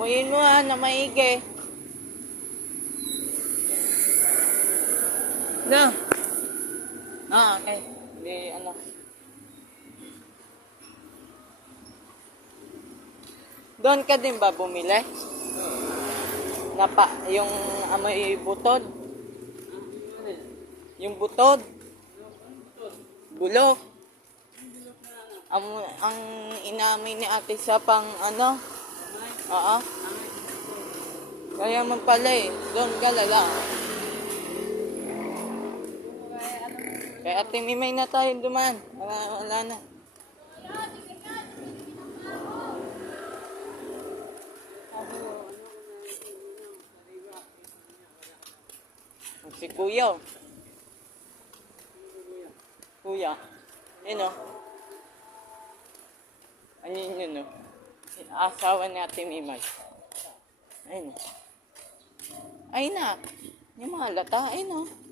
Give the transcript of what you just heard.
Amuyin mo na maigi. No. Okay. Hindi, ano. Doon ka din ba bumili? Yung amoy butod? Yung butod? Bulok? Ang inamoy ni ate sa pang ano? Oo. Kaya man pala eh. Doon ka lala. Kaya ate Mimay na tayo duman. Wala na. Si Kuya. Kuya. Yun o. Ayun yun o. Asawa ni ate Mimay. Ayun o. Ayun na. Yung mga lata. Ayun o.